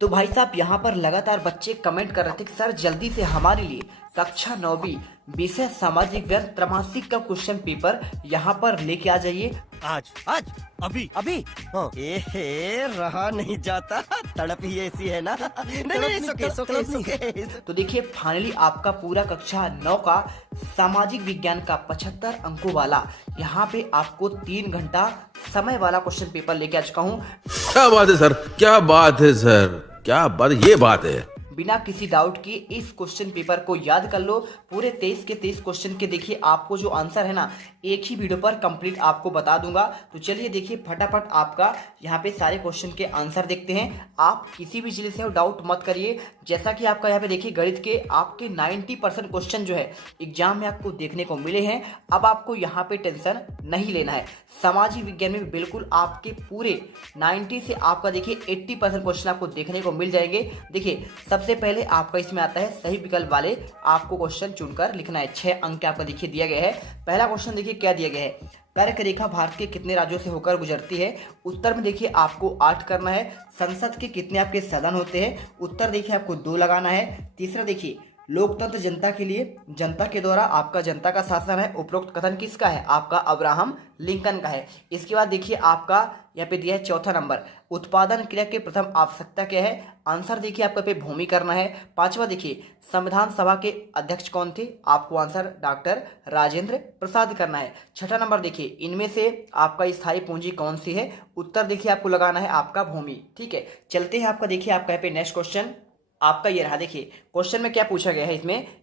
तो भाई साहब यहाँ पर लगातार बच्चे कमेंट कर रहे थे कि सर जल्दी से हमारे लिए कक्षा 9वीं विषय सामाजिक विज्ञान त्रैमासिक का क्वेश्चन पेपर यहाँ पर लेके आ जाइए। आज आज अभी अभी हाँ। एहे रहा नहीं जाता, तड़प ही ऐसी है ना। नहीं नहीं, सुके तो देखिए फाइनली आपका पूरा कक्षा 9 का सामाजिक विज्ञान का 75 अंकों वाला यहाँ पे आपको 3 घंटा समय वाला क्वेश्चन पेपर लेके आ चुका हूँ। क्या बात है सर, क्या बात है सर, क्या बात, ये बात है। बिना किसी डाउट के इस क्वेश्चन पेपर को याद कर लो। पूरे 23 के 23 क्वेश्चन के देखिए आपको जो आंसर है ना एक ही वीडियो पर कंप्लीट आपको बता दूंगा। तो चलिए देखिए फटाफट आपका यहाँ पे सारे क्वेश्चन के आंसर देखते हैं। आप किसी भी चीज़ से डाउट मत करिए। जैसा कि आपका यहाँ पे देखिए गणित के आपके 90% क्वेश्चन जो है एग्जाम में आपको देखने को मिले हैं। अब आपको यहाँ पे टेंशन नहीं लेना है। सामाजिक विज्ञान में बिल्कुल आपके पूरे 90 से आपका देखिए 80% क्वेश्चन आपको देखने को मिल जाएंगे। देखिए सबसे पहले आपका इसमें आता है सही विकल्प वाले आपको क्वेश्चन चुनकर लिखना है। 6 अंक आपका देखिए दिया गया है। पहला क्वेश्चन देखिए क्या दिया गया है, कर्क रेखा भारत के कितने राज्यों से होकर गुजरती है। उत्तर में देखिए आपको 8 करना है। संसद के कितने आपके सदन होते हैं, उत्तर देखिए आपको 2 लगाना है। तीसरा देखिए लोकतंत्र जनता के लिए जनता के द्वारा आपका जनता का शासन है। उपरोक्त कथन किसका है, आपका अब्राहम लिंकन का है। इसके बाद देखिए आपका यहाँ पे दिया है चौथा नंबर, उत्पादन क्रिया की प्रथम आवश्यकता क्या है। आंसर देखिए आपका पे भूमि करना है। पांचवा देखिए संविधान सभा के अध्यक्ष कौन थे, आपको आंसर डॉक्टर राजेंद्र प्रसाद करना है। छठा नंबर देखिए इनमें से आपका स्थायी पूंजी कौन सी है, उत्तर देखिए आपको लगाना है आपका भूमि। ठीक है चलते हैं आपका देखिए आपका यहाँ पे नेक्स्ट क्वेश्चन आपका ये रहा। देखिए क्वेश्चन में क्या पूछा गया है,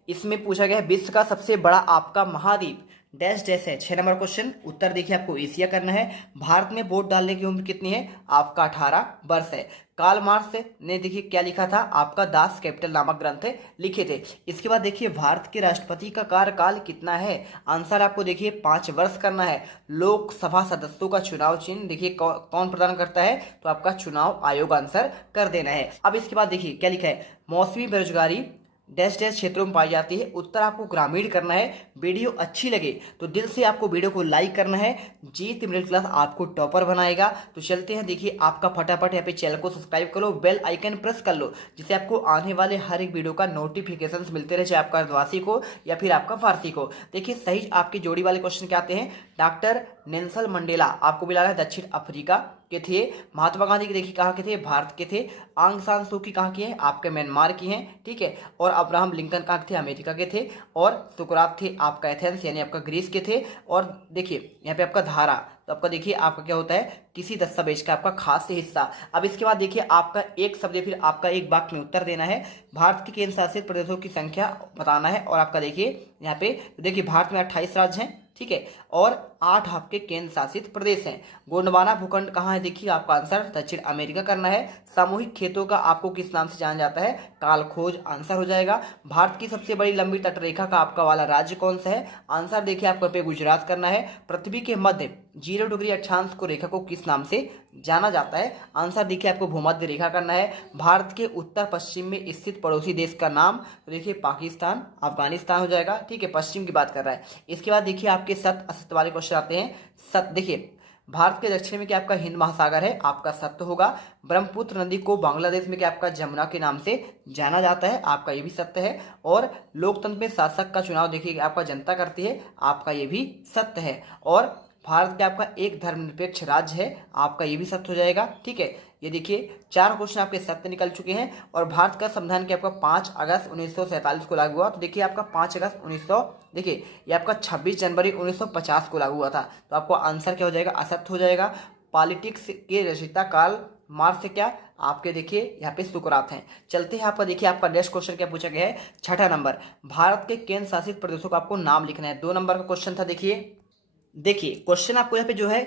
इसमें पूछा गया है विश्व का सबसे बड़ा आपका महाद्वीप डैश डैश है। 6 नंबर क्वेश्चन, उत्तर देखिए आपको एशिया करना है। भारत में वोट डालने की उम्र कितनी है, आपका 18 वर्ष है। कार्ल मार्क्स ने देखिए क्या लिखा था, आपका दास कैपिटल नामक ग्रंथ लिखे थे। इसके बाद देखिए भारत के राष्ट्रपति का कार्यकाल कितना है, आंसर आपको देखिए 5 वर्ष करना है। लोकसभा सदस्यों का चुनाव चिन्ह देखिए कौन प्रदान करता है, तो आपका चुनाव आयोग आंसर कर देना है। अब इसके बाद देखिए क्या लिखा है, मौसमी बेरोजगारी डैश डैश क्षेत्रों में पाई जाती है, उत्तर आपको ग्रामीण करना है। वीडियो अच्छी लगे तो दिल से आपको वीडियो को लाइक करना है। जीत मिडिल क्लास आपको टॉपर बनाएगा। तो चलते हैं देखिए आपका फटाफट यहाँ पे चैनल को सब्सक्राइब करो, बेल आइकन प्रेस कर लो जिससे आपको आने वाले हर एक वीडियो का नोटिफिकेशन मिलते रहे, चाहे आपका आदिवासी को या फिर आपका फारसी को। देखिए सही आपके जोड़ी वाले क्वेश्चन क्या आते हैं, डॉक्टर नेल्सन मंडेला आपको मिला है दक्षिण अफ्रीका के थे। महात्मा गांधी के देखिए कहाँ के थे, भारत के थे। आंग सान सू की कहाँ की है, आपके म्यांमार की हैं। ठीक है और अब्राहम लिंकन कहाँ के थे, अमेरिका के थे। और सुकरात थे आपका एथेंस यानी आपका ग्रीस के थे। और देखिए यहाँ पे आपका धारा, तो आपका देखिए आपका क्या होता है, किसी दस्तावेज का आपका खास हिस्सा। अब इसके बाद देखिए आपका एक शब्द फिर आपका एक वाक्य में उत्तर देना है। भारत के केंद्र शासित प्रदेशों की संख्या बताना है। और आपका देखिए यहाँ पे देखिए भारत में 28 राज्य हैं। ठीक है और 8 आपके केंद्र शासित प्रदेश हैं। गोंडवाना भूखंड कहाँ है, देखिए आपका आंसर दक्षिण अमेरिका करना है। सामूहिक खेतों का आपको किस नाम से जाना जाता है, कालखोज आंसर हो जाएगा। भारत की सबसे बड़ी लंबी तटरेखा का आपका वाला राज्य कौन सा है, आंसर देखिए आपको पे गुजरात करना है। पृथ्वी के मध्य 0 डिग्री अक्षांश को रेखा को किस नाम से जाना जाता है, आंसर देखिए आपको भूमध्य रेखा करना है। भारत के उत्तर पश्चिम में स्थित पड़ोसी देश का नाम, तो देखिए पाकिस्तान अफगानिस्तान हो जाएगा। ठीक है पश्चिम की बात कर रहा है। इसके बाद देखिए आपके सत्य असत्य वाले क्वेश्चन आते हैं। सत्य देखिए भारत के दक्षिण में क्या आपका हिंद महासागर है, आपका सत्य होगा। ब्रह्मपुत्र नदी को बांग्लादेश में क्या आपका जमुना के नाम से जाना जाता है, आपका ये भी सत्य है। और लोकतंत्र में शासक का चुनाव देखिए आपका जनता करती है, आपका ये भी सत्य है। और भारत का आपका एक धर्मनिरपेक्ष राज्य है, आपका ये भी सत्य हो जाएगा। ठीक है ये देखिए 4 क्वेश्चन आपके सत्य निकल चुके हैं। और भारत का संविधान क्या आपका 5 अगस्त 1947 को लागू हुआ, तो देखिए आपका 5 अगस्त 1900 देखिए ये आपका 26 जनवरी 1950 को लागू हुआ था। तो आपको आंसर क्या हो जाएगा, असत्य हो जाएगा। पॉलिटिक्स के रचयिता कार्ल मार्क्स से क्या आपके देखिए यहाँ पे सुकरात हैं। चलते हैं आपका देखिए आपका नेक्स्ट क्वेश्चन क्या पूछा गया है, 6ठा नंबर, भारत के केंद्र शासित प्रदेशों का आपको नाम लिखना है। 2 नंबर का क्वेश्चन था। देखिए क्वेश्चन आपको यहाँ पे जो है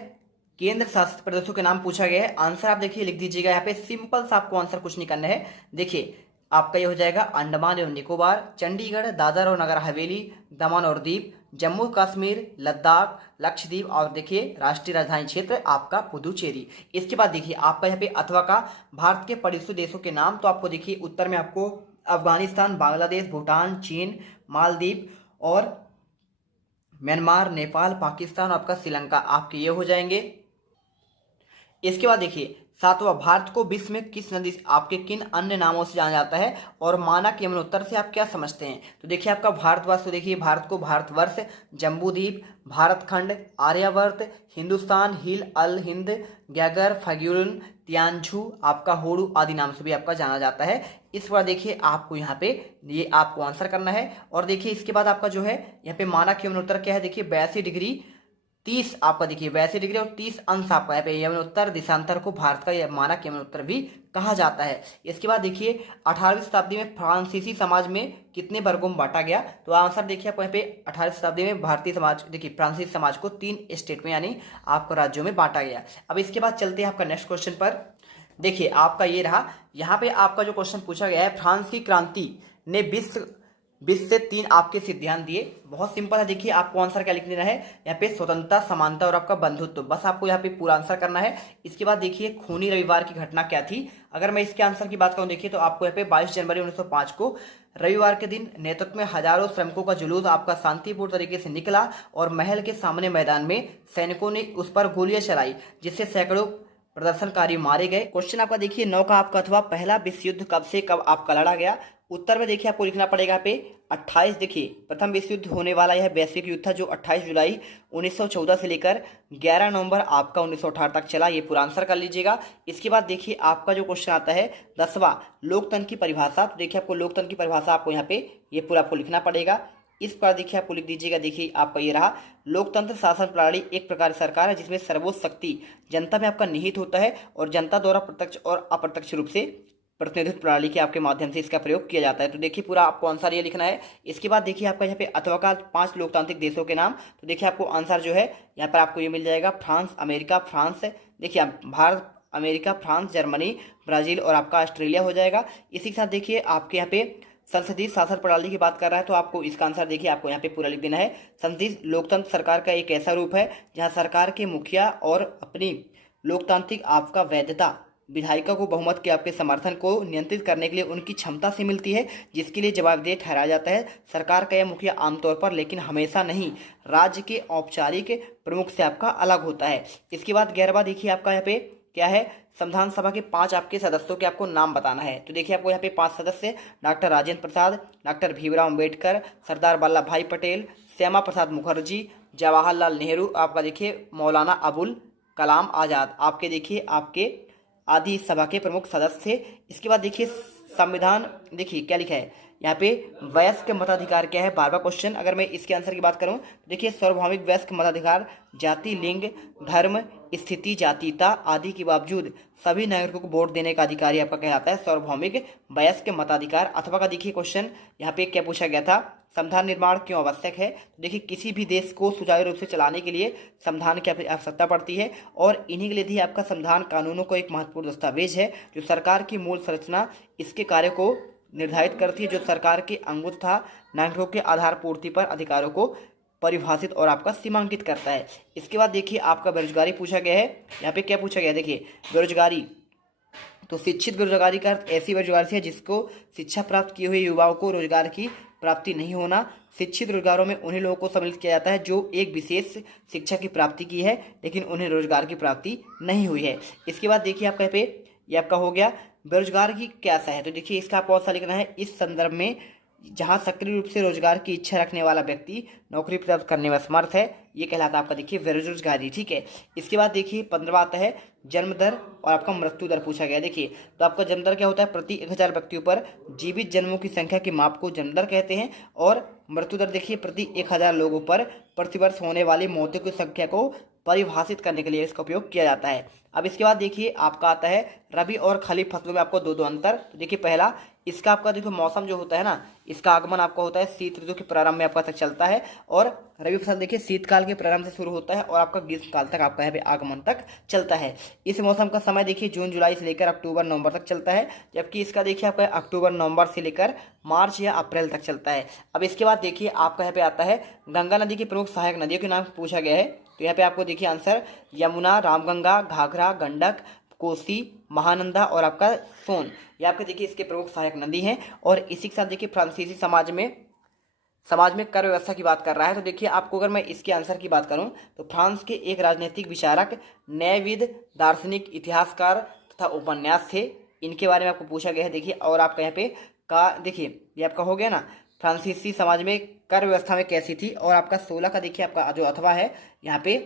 केंद्र शासित प्रदेशों के नाम पूछा गया है। आंसर आप देखिए लिख दीजिएगा यहाँ पे, सिंपल सा आपको आंसर कुछ नहीं करना है। देखिए आपका ये हो जाएगा अंडमान एवं निकोबार, चंडीगढ़, दादर और नगर हवेली, दमन और दीप, जम्मू कश्मीर, लद्दाख, लक्षद्वीप और देखिए राष्ट्रीय राजधानी क्षेत्र आपका पुदुचेरी। इसके बाद देखिए आपका यहाँ पे अथवा का भारत के पड़ोसी देशों के नाम, तो आपको देखिए उत्तर में आपको अफगानिस्तान, बांग्लादेश, भूटान, चीन, मालदीव और म्यांमार, नेपाल, पाकिस्तान और आपका श्रीलंका आपके ये हो जाएंगे। इसके बाद देखिए सातवां, भारत को विश्व में किस नदी आपके किन अन्य नामों से जाना जाता है? और मानक यमुनोत्तर से आप क्या समझते हैं? तो देखिए आपका भारतवर्ष, तो देखिए भारत को भारतवर्ष, जम्बूद्वीप, भारतखंड, आर्यावर्त, हिंदुस्तान, हिल, अल हिंद, गैगर, फग्यूलन, तियानछू, आपका होड़ू आदि नाम से भी आपका जाना जाता है। इस बार देखिए आपको यहाँ पे ये आपको आंसर करना है। और देखिए इसके बाद आपका जो है यहाँ पे मानक यमुनोत्तर क्या है? देखिए 82°30 आपका देखिए 82° और 30 अंश आपका यहाँ पे यमुनोत्तर दिशांतर को भारत का यह मानक यमुनोत्तर भी कहा जाता है। इसके बाद देखिए 18वीं शताब्दी में फ्रांसीसी समाज में कितने वर्गों में बांटा गया? तो आंसर देखिए आपको यहाँ पे 18वीं शताब्दी में भारतीय समाज देखिए फ्रांसीसी समाज को 3 स्टेट में यानी आपको राज्यों में बांटा गया। अब इसके बाद चलते हैं आपका नेक्स्ट क्वेश्चन पर। देखिए आपका ये रहा, यहाँ पे आपका जो क्वेश्चन पूछा गया है, फ्रांस की क्रांति ने विश्व से 3 आपके सिद्धांत दिए। बहुत सिंपल है, देखिए आपको आंसर क्या लिख देना है यहाँ पे, स्वतंत्रता, समानता और आपका बंधुत्व। बस आपको यहाँ पे पूरा आंसर करना है। इसके बाद देखिए खूनी रविवार की घटना क्या थी? अगर मैं इसके आंसर की बात करूँ देखिए तो आपको यहाँ पे 22 जनवरी 1905 को रविवार के दिन नेतृत्व में हजारों श्रमिकों का जुलूस आपका शांतिपूर्ण तरीके से निकला और महल के सामने मैदान में सैनिकों ने उस पर गोलियां चलाई, जिससे सैकड़ों प्रदर्शनकारी मारे गए। क्वेश्चन आपका देखिए 9 का आपका अथवा पहला विश्व युद्ध कब से कब आपका लड़ा गया? उत्तर में देखिए आपको लिखना पड़ेगा यहाँ पे 28। देखिए प्रथम विश्व युद्ध होने वाला यह वैश्विक युद्ध था जो 28 जुलाई 1914 से लेकर 11 नवंबर आपका 1918 तक चला। ये पूरा आंसर कर लीजिएगा। इसके बाद देखिए आपका जो क्वेश्चन आता है 10वां, लोकतंत्र की परिभाषा। तो देखिए आपको लोकतंत्र की परिभाषा आपको यहाँ पे ये पूरा आपको लिखना पड़ेगा। इस प्रकार देखिए आपको लिख दीजिएगा। देखिए आपका ये रहा, लोकतंत्र शासन प्रणाली एक प्रकार की सरकार है जिसमें सर्वोच्च शक्ति जनता में आपका निहित होता है और जनता द्वारा प्रत्यक्ष और अप्रत्यक्ष रूप से प्रतिनिधित्व प्रणाली के आपके माध्यम से इसका प्रयोग किया जाता है। तो देखिए पूरा आपको आंसर ये लिखना है। इसके बाद देखिए आपका यहाँ पे अथवा का 5 लोकतांत्रिक देशों के नाम। तो देखिए आपको आंसर जो है यहाँ पर आपको ये मिल जाएगा, फ्रांस, अमेरिका, फ्रांस, देखिए Bharat, America, France, Germany, Brazil और आपका ऑस्ट्रेलिया हो जाएगा। इसी के साथ देखिए आपके यहाँ पे संसदीय शासन प्रणाली की बात कर रहा है तो आपको इसका आंसर देखिए आपको यहाँ पे पूरा लिख देना है। संसदीय लोकतंत्र सरकार का एक ऐसा रूप है जहाँ सरकार के मुखिया और अपनी लोकतांत्रिक आपका वैधता विधायिका को बहुमत के आपके समर्थन को नियंत्रित करने के लिए उनकी क्षमता से मिलती है, जिसके लिए जवाबदेह ठहराया जाता है। सरकार का यह मुखिया आमतौर पर लेकिन हमेशा नहीं राज्य के औपचारिक प्रमुख से आपका अलग होता है। इसके बाद 11वां देखिए आपका यहाँ पे क्या है, संविधान सभा के 5 आपके सदस्यों के आपको नाम बताना है। तो देखिए आपको यहाँ पे 5 सदस्य, डॉक्टर राजेंद्र प्रसाद, डॉक्टर भीमराव अम्बेडकर, सरदार वल्लभ भाई पटेल, श्यामा प्रसाद मुखर्जी, जवाहरलाल नेहरू, आपका देखिए मौलाना अबुल कलाम आज़ाद, आपके देखिए आपके आदि इस सभा के प्रमुख सदस्य थे। इसके बाद देखिए संविधान, देखिए क्या लिखा है यहाँ पे, वयस्क मताधिकार क्या है? 12वां क्वेश्चन। अगर मैं इसके आंसर की बात करूं तो देखिए सार्वभौमिक वयस्क मताधिकार जाति, लिंग, धर्म, स्थिति, जातीयता आदि के बावजूद सभी नागरिकों को वोट देने का अधिकार आपका कहलाता है सार्वभौमिक वयस्क मताधिकार। अथवा का देखिए क्वेश्चन यहाँ पे क्या पूछा गया था, संविधान निर्माण क्यों आवश्यक है? तो देखिए किसी भी देश को सुचारू रूप से चलाने के लिए संविधान की आवश्यकता पड़ती है और इन्हीं के लिए भी आपका संविधान कानूनों को एक महत्वपूर्ण दस्तावेज है जो सरकार की मूल संरचना इसके कार्य को निर्धारित करती है, जो सरकार के अंगों तथा नागरिकों के आधार पूर्ति पर अधिकारों को परिभाषित और आपका सीमांकित करता है। इसके बाद देखिए आपका बेरोजगारी पूछा गया है। यहाँ पे क्या पूछा गया है देखिए, बेरोजगारी, तो शिक्षित बेरोजगारी का अर्थ ऐसी बेरोजगारी है जिसको शिक्षा प्राप्त किए हुए युवाओं को रोजगार की प्राप्ति नहीं होना। शिक्षित रोजगारों में उन्हीं लोगों को सम्मिलित किया जाता है जो एक विशेष शिक्षा की प्राप्ति की है लेकिन उन्हें रोजगार की प्राप्ति नहीं हुई है। इसके बाद देखिए आपका यहाँ पे ये आपका हो गया बेरोजगार की क्या है। तो देखिए इसका कौन सा लिखना है, इस संदर्भ में जहां सक्रिय रूप से रोजगार की इच्छा रखने वाला व्यक्ति नौकरी प्राप्त करने में समर्थ है, ये कहलाता है आपका देखिए बेरोजगारी। ठीक है। इसके बाद देखिए 15वां आता है जन्म दर और आपका मृत्यु दर पूछा गया। देखिए तो आपका जन्म दर क्या होता है, प्रति 1000 व्यक्तियों पर जीवित जन्मों की संख्या के माप को जन्म दर कहते हैं और मृत्यु दर देखिए प्रति 1000 लोगों पर प्रतिवर्ष होने वाली मौतों की संख्या को परिभाषित करने के लिए इसका उपयोग किया जाता है। अब इसके बाद देखिए आपका आता है रबी और खरीफ फसलों में आपको दो अंतर। तो देखिए पहला, इसका आपका देखो मौसम जो होता है ना, इसका आगमन आपका होता है शीत ऋतु के प्रारंभ में आपका तक चलता है और रबी फसल देखिए शीतकाल के प्रारंभ से शुरू होता है और आपका ग्रीष्मकाल तक आपका यहाँ पे आगमन तक चलता है। इस मौसम का समय देखिए जून जुलाई से लेकर अक्टूबर नवंबर तक चलता है, जबकि इसका देखिए आपका अक्टूबर नवंबर से लेकर मार्च या अप्रैल तक चलता है। अब इसके बाद देखिए आपका यहाँ पे आता है गंगा नदी की प्रमुख सहायक नदियों के नाम पूछा गया है। तो यहाँ पे आपको देखिए आंसर यमुना, रामगंगा, घाघरा, गंडक, कोसी, महानंदा और आपका सोन, ये आपके देखिए इसके प्रमुख सहायक नदी हैं। और इसी के साथ देखिए फ्रांसीसी समाज में कर व्यवस्था की बात कर रहा है। तो देखिए आपको अगर मैं इसके आंसर की बात करूं तो फ्रांस के एक राजनीतिक विचारक, न्यायविद, दार्शनिक, इतिहासकार तथा उपन्यास थे, इनके बारे में आपको पूछा गया है। देखिए और आपका यहाँ पे का देखिए ये आपका हो गया ना, फ्रांसीसी समाज में कर व्यवस्था में कैसी थी। और आपका 16 का देखिए आपका जो अथवा है यहाँ पे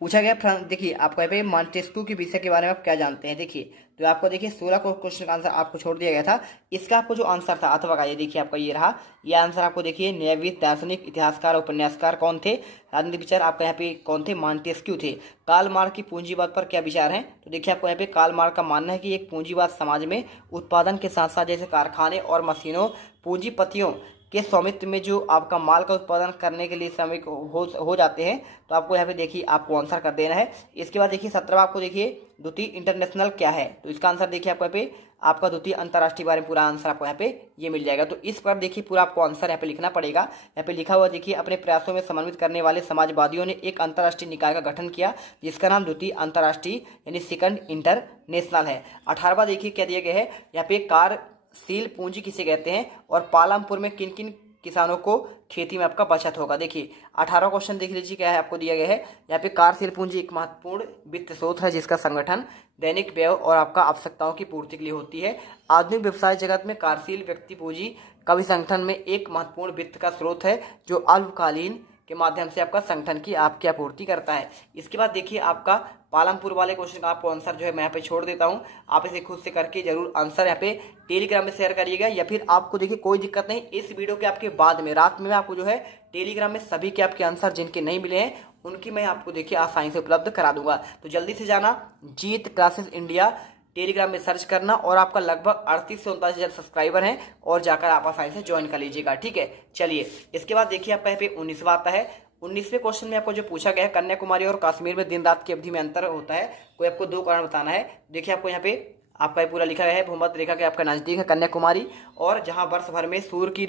पूछा गया। देखिए आपको यहाँ पे मॉन्टेस्क्यू के विषय के बारे में आप क्या जानते हैं। देखिए तो आपको देखिए 16 को क्वेश्चन का आंसर आपको छोड़ दिया गया था। इसका आपको जो आंसर था अथवा का, ये देखिए आपका ये रहा। ये आंसर आपको देखिए न्यायविद, दार्शनिक, इतिहासकार, उपन्यासकार कौन थे, राजनीतिक विचार आपका यहाँ पे कौन थे, मॉन्टेस्क्यू थे। कार्ल मार्क्स की पूंजीवाद पर क्या विचार हैं। तो देखिए आपको यहाँ पे कार्ल मार्क्स का मानना है कि एक पूंजीवाद समाज में उत्पादन के साथ साथ जैसे कारखाने और मशीनों पूंजीपतियों के स्वामित्व में जो आपका माल का उत्पादन करने के लिए श्रमिक हो जाते हैं। तो आपको यहाँ पे देखिए आपको आंसर कर देना है। इसके बाद देखिए 17 आपको देखिए द्वितीय इंटरनेशनल क्या है। तो इसका आंसर देखिए आपको यहाँ पे आपका द्वितीय अंतर्राष्ट्रीय बारे में पूरा आंसर आपको यहाँ पे ये मिल जाएगा। तो इस पर देखिए पूरा आपको आंसर यहाँ पे लिखना पड़ेगा। यहाँ पे लिखा हुआ देखिए, अपने प्रयासों में समन्वित करने वाले समाजवादियों ने एक अंतर्राष्ट्रीय निकाय का गठन किया जिसका नाम द्वितीय अंतर्राष्ट्रीय यानी सेकंड इंटरनेशनल है। 18वां देखिए क्या दिया गया है यहाँ पे, कार्यशील पूंजी किसे कहते हैं और पालमपुर में किन किन किसानों को खेती में आपका बचत होगा। देखिए 18वां क्वेश्चन देख लीजिए क्या है आपको दिया गया है यहाँ पे, कार्यशील पूंजी एक महत्वपूर्ण वित्त स्रोत है जिसका संगठन दैनिक व्यय और आपका आवश्यकताओं की पूर्ति के लिए होती है। आधुनिक व्यवसाय जगत में कार्यशील व्यक्ति पूंजी का भी संगठन में एक महत्वपूर्ण वित्त का स्रोत है जो अल्पकालीन के माध्यम से आपका संगठन की आपकी आपूर्ति करता है। इसके बाद देखिए आपका पालमपुर वाले क्वेश्चन का आपको आंसर जो है मैं यहाँ पे छोड़ देता हूँ, आप इसे खुद से करके जरूर आंसर यहाँ पे टेलीग्राम में शेयर करिएगा, या फिर आपको देखिए कोई दिक्कत नहीं, इस वीडियो के आपके बाद में रात में आपको जो है टेलीग्राम में सभी के आपके आंसर जिनके नहीं मिले हैं उनकी मैं आपको देखिए आसानी से उपलब्ध करा दूंगा। तो जल्दी से जाना जीत क्लासेस इंडिया टेलीग्राम में सर्च करना, और आपका लगभग 38 से 39 हज़ार सब्सक्राइबर हैं और जाकर आप आसानी से ज्वाइन कर लीजिएगा। ठीक है, चलिए इसके बाद देखिए आपका यहाँ पे 19वां आता है। 19वें क्वेश्चन में आपको जो पूछा गया है, कन्याकुमारी और कश्मीर में दिन रात की अवधि में अंतर होता है, कोई आपको 2 कारण बताना है। देखिए आपको यहाँ पे आपका पूरा लिखा गया है, भूमध्य रेखा के आपका नजदीक है कन्याकुमारी, और जहाँ वर्ष भर में सूर्य की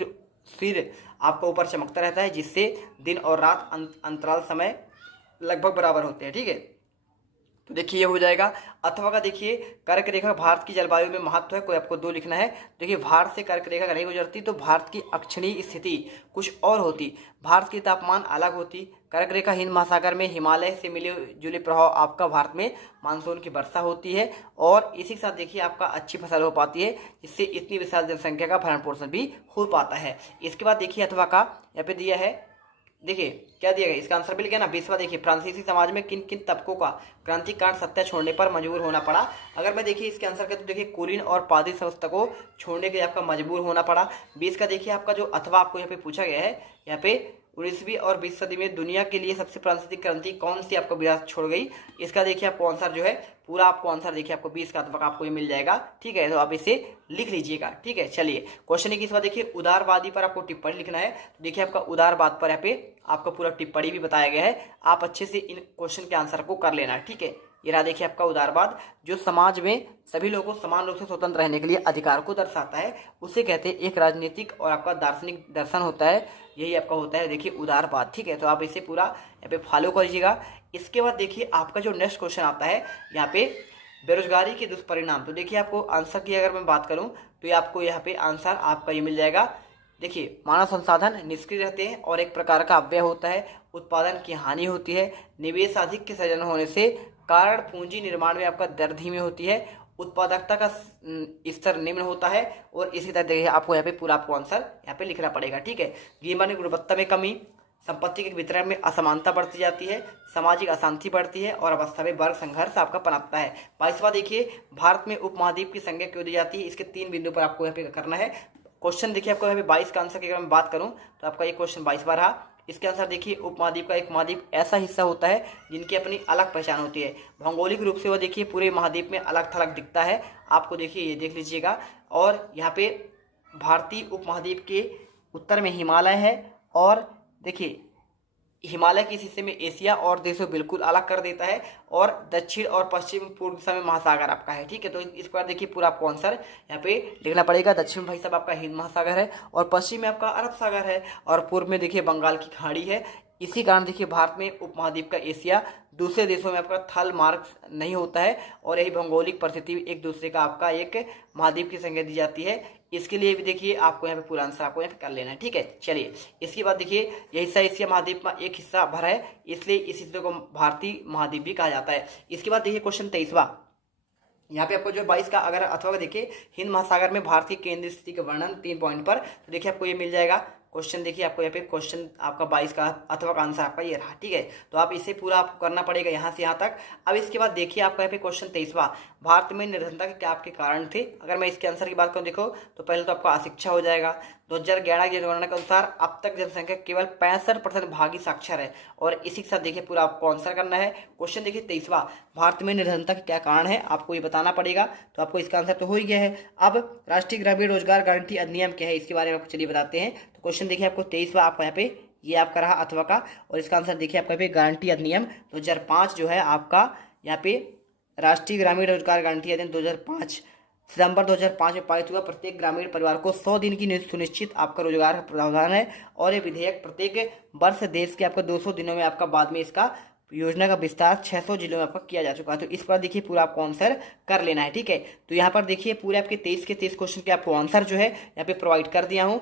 सिर आपका ऊपर चमकता रहता है जिससे दिन और रात अंतराल समय लगभग बराबर होते हैं। ठीक है, तो देखिए ये हो जाएगा। अथवा का देखिए, कर्क रेखा भारत की जलवायु में महत्व है, कोई आपको 2 लिखना है। देखिए भारत से कर्क रेखा नहीं गुजरती तो भारत की अक्षणीय स्थिति कुछ और होती, भारत की तापमान अलग होती। कर्क रेखा हिंद महासागर में हिमालय से मिले जुले प्रभाव आपका भारत में मानसून की वर्षा होती है, और इसी के साथ देखिए आपका अच्छी फसल हो पाती है जिससे इतनी विशाल जनसंख्या का भरण पोषण भी हो पाता है। इसके बाद देखिए अथवा का यहाँ पे दिया है, देखिए क्या दिया गया, इसका आंसर मिल गया ना। 20वां देखिए, फ्रांसीसी समाज में किन किन तबकों का क्रांतिक कारण सत्ता छोड़ने पर मजबूर होना पड़ा। अगर मैं देखिए इसके आंसर का तो देखिए कुलीन और पादरी संस्था को छोड़ने के लिए आपका मजबूर होना पड़ा। 20 का देखिए आपका जो अथवा आपको यहाँ पे पूछा गया है, यहाँ पे 19वीं और 20वीं सदी में दुनिया के लिए सबसे प्रांतस्थिक क्रांति कौन सी आपको विरासत छोड़ गई। इसका देखिए आपको आंसर जो है पूरा आपको आंसर देखिए आपको 20 का अथवा आपको ये मिल जाएगा। ठीक है, तो आप इसे लिख लीजिएगा। ठीक है, चलिए क्वेश्चन 21 बार देखिए, उदारवादी पर आपको टिप्पणी लिखना है। तो देखिए आपका उदारवाद पर यहाँ पे आपका पूरा टिप्पणी भी बताया गया है, आप अच्छे से इन क्वेश्चन के आंसर को कर लेना। ठीक है, ये रहा देखिए आपका उदारवाद, जो समाज में सभी लोगों को समान रूप से स्वतंत्र रहने के लिए अधिकार को दर्शाता है, उसे कहते हैं एक राजनीतिक और आपका दार्शनिक दर्शन होता है, यही आपका होता है देखिए उदारवाद। ठीक है, तो आप इसे पूरा यहाँ पे फॉलो करिएगा। इसके बाद देखिए आपका जो नेक्स्ट क्वेश्चन आता है यहाँ पे, बेरोजगारी के दुष्परिणाम। तो देखिए आपको आंसर की अगर मैं बात करूँ तो ये आपको यहाँ पे आंसर आपका ये मिल जाएगा। देखिए मानव संसाधन निष्क्रिय रहते हैं और एक प्रकार का अपव्यय होता है, उत्पादन की हानि होती है, निवेश अधिक के सृजन होने से कारण पूंजी निर्माण में आपका दर धीमी होती है, उत्पादकता का स्तर निम्न होता है, और इसी तरह देखिए आपको यहाँ पे पूरा आपको आंसर यहाँ पे लिखना पड़ेगा। ठीक है, जीवन की गुणवत्ता में कमी, संपत्ति के वितरण में असमानता बढ़ती जाती है, सामाजिक अशांति बढ़ती है, और अवस्था में वर्ग संघर्ष आपका पनपता है। 22वां देखिए, भारत में उपमहाद्वीप की संज्ञा क्यों दी जाती है। इसके 3 बिंदु पर आपको यहाँ पे करना है। क्वेश्चन देखिए आपको यहाँ पे 22 का आंसर की अगर मैं बात करूँ तो आपका ये क्वेश्चन 22वां रहा। इसके आंसर देखिए, उपमहाद्वीप का एक महाद्वीप ऐसा हिस्सा होता है जिनकी अपनी अलग पहचान होती है, भौगोलिक रूप से वो देखिए पूरे महाद्वीप में अलग थलग दिखता है, आपको देखिए ये देख लीजिएगा। और यहाँ पे भारतीय उपमहाद्वीप के उत्तर में हिमालय है, और देखिए हिमालय के इस हिस्से में एशिया और देशों बिल्कुल अलग कर देता है, और दक्षिण और पश्चिम पूर्व दिशा में महासागर आपका है। ठीक है, तो इस पर देखिए पूरा आपको आंसर यहाँ पे लिखना पड़ेगा। दक्षिण भाई साहब आपका हिंद महासागर है, और पश्चिम में आपका अरब सागर है, और पूर्व में देखिए बंगाल की खाड़ी है। इसी कारण देखिए भारत में उपमहाद्वीप का एशिया दूसरे देशों में आपका थल मार्ग नहीं होता है, और यही भौगोलिक परिस्थिति एक दूसरे का आपका एक महाद्वीप की संज्ञा दी जाती है। इसके लिए भी देखिए आपको यहाँ पे पूरा आंसर आपको यहाँ पे कर लेना है। ठीक है, चलिए इसके बाद देखिए, यह हिस्सा एशिया महाद्वीप में एक हिस्सा भरा है, इसलिए इस हिस्से को भारतीय महाद्वीप भी कहा जाता है। इसके बाद देखिए क्वेश्चन 23वां, यहाँ पे आपको जो 22 का अगर अथवा का देखिए, हिंद महासागर में भारत की केंद्रीय स्थिति का वर्णन 3 पॉइंट पर, तो देखिए आपको ये मिल जाएगा क्वेश्चन। देखिए आपको यहाँ पे क्वेश्चन आपका 22 का अथवा का आंसर आपका ये रहा, ठीक है। तो आप इसे पूरा आपको करना पड़ेगा यहाँ से यहाँ तक। अब इसके बाद देखिए आपका यहाँ पे क्वेश्चन 23वां, भारत में निर्धनता के क्या आपके कारण थे। अगर मैं इसके आंसर की बात करूँ देखो, तो पहले तो आपको अशिक्षा हो जाएगा। 2011 की जनगणना के अनुसार अब तक जनसंख्या केवल 65% भागी साक्षर है, और इसी के साथ देखिए पूरा आपको आंसर करना है। क्वेश्चन देखिए 23वां, भारत में निर्धनता के क्या कारण है, आपको ये बताना पड़ेगा। तो आपको इसका आंसर तो हो ही गया है। अब राष्ट्रीय ग्रामीण रोजगार गारंटी अधिनियम क्या है, इसके बारे में आपको चलिए बताते हैं। तो क्वेश्चन देखिए आपको 23वां आपका यहाँ पे ये आपका रहा अथवा का, और इसका आंसर देखिए आपका यहाँ पे गारंटी अधिनियम 2005 जो है आपका यहाँ पे राष्ट्रीय ग्रामीण रोजगार गारंटी अधिनियम 2005 सितंबर 2005 में पारित हुआ। प्रत्येक ग्रामीण परिवार को 100 दिन की सुनिश्चित आपका रोजगार प्रावधान है, और ये विधेयक प्रत्येक वर्ष देश के आपको 200 दिनों में आपका बाद में इसका योजना का विस्तार 600 जिलों में आपका किया जा चुका है। तो इस पर देखिए पूरा आपको आंसर कर लेना है, ठीक है। तो यहाँ पर देखिए पूरे आपके 23 के 23 क्वेश्चन के आपको आंसर जो है यहाँ पे प्रोवाइड कर दिया हूँ,